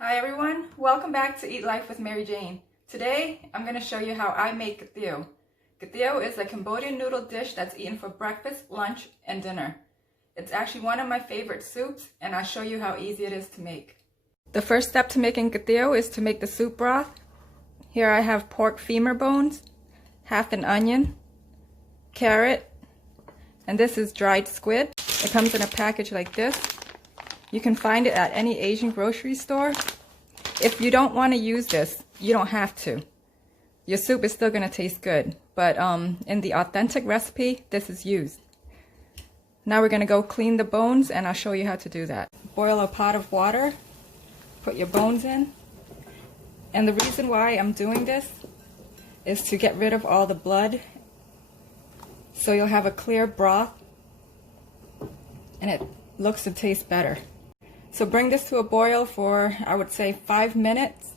Hi everyone, welcome back to Eat Life with Mary Jane. Today I'm going to show you how I make Kathiew. Kathiew is a Cambodian noodle dish that's eaten for breakfast, lunch, and dinner. It's actually one of my favorite soups, and I'll show you how easy it is to make. The first step to making Kathiew is to make the soup broth. Here I have pork femur bones, half an onion, carrot, and this is dried squid. It comes in a package like this. You can find it at any Asian grocery store. If you don't want to use this, you don't have to. Your soup is still going to taste good, but in the authentic recipe, this is used. Now we're going to go clean the bones, and I'll show you how to do that. Boil a pot of water, put your bones in, and the reason why I'm doing this is to get rid of all the blood, so you'll have a clear broth, and it looks and tastes better. So bring this to a boil for, I would say, 5 minutes.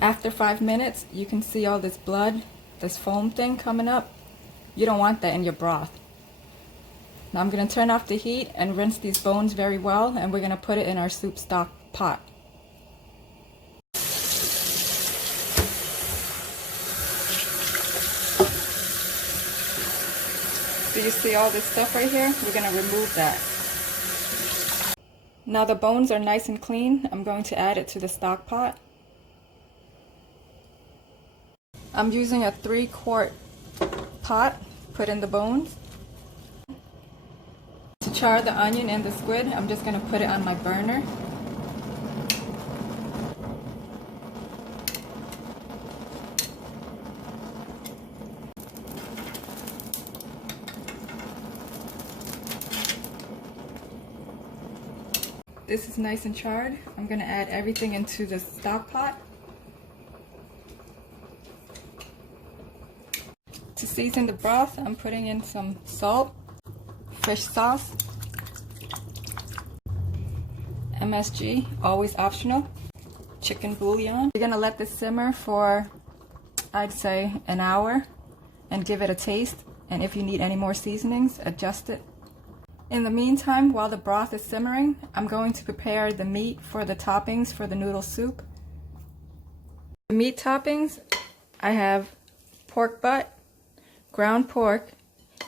After 5 minutes, you can see all this blood, this foam thing coming up. You don't want that in your broth. Now I'm going to turn off the heat and rinse these bones very well, and we're going to put it in our soup stock pot. So you see all this stuff right here? We're going to remove that. Now the bones are nice and clean. I'm going to add it to the stock pot. I'm using a 3-quart pot. Put in the bones. To char the onion and the squid, I'm just going to put it on my burner. This is nice and charred. I'm going to add everything into the stock pot. To season the broth, I'm putting in some salt, fish sauce, MSG, always optional, chicken bouillon. You're going to let this simmer for, I'd say, an hour and give it a taste. And if you need any more seasonings, adjust it. In the meantime, while the broth is simmering, I'm going to prepare the meat for the toppings for the noodle soup. The meat toppings, I have pork butt, ground pork,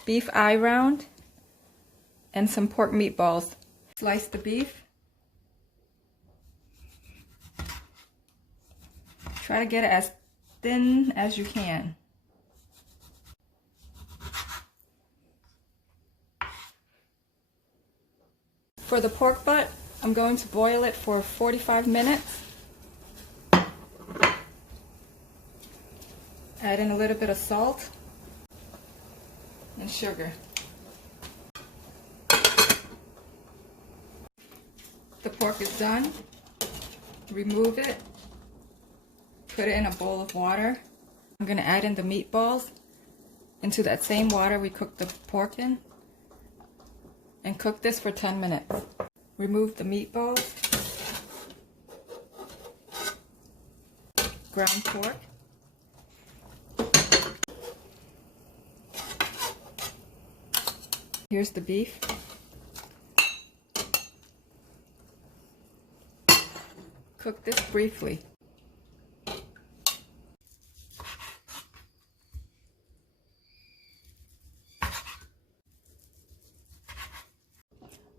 beef eye round, and some pork meatballs. Slice the beef. Try to get it as thin as you can. For the pork butt, I'm going to boil it for 45 minutes. Add in a little bit of salt and sugar. The pork is done. Remove it. Put it in a bowl of water. I'm going to add in the meatballs into that same water we cooked the pork in. And cook this for 10 minutes. Remove the meatballs, ground pork, here's the beef, cook this briefly.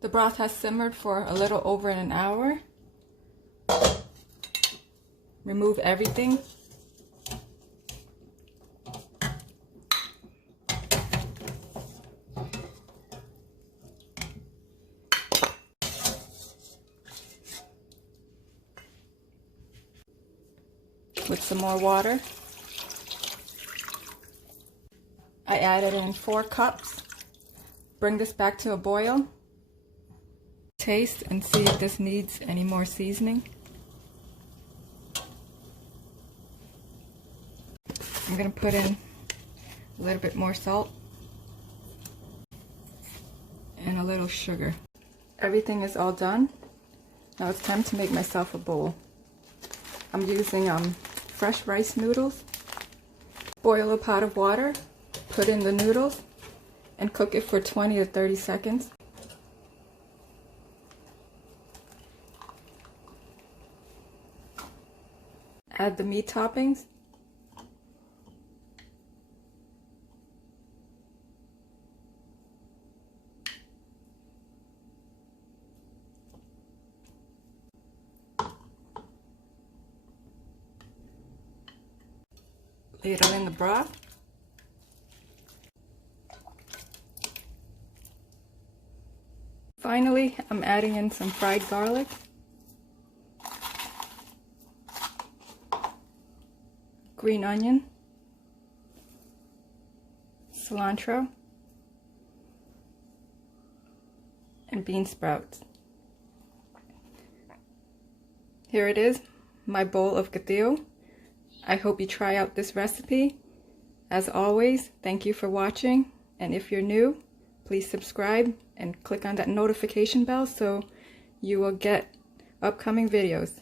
The broth has simmered for a little over an hour. Remove everything. With some more water. I added in 4 cups. Bring this back to a boil. Taste and see if this needs any more seasoning. I'm going to put in a little bit more salt and a little sugar. Everything is all done. Now it's time to make myself a bowl. I'm using fresh rice noodles. Boil a pot of water, put in the noodles, and cook it for 20 to 30 seconds. add the meat toppings. Ladle in the broth. Finally, I'm adding in some fried garlic, green onion, cilantro, and bean sprouts. Here it is, my bowl of Kathiew. I hope you try out this recipe. As always, thank you for watching, and if you're new, please subscribe and click on that notification bell so you will get upcoming videos.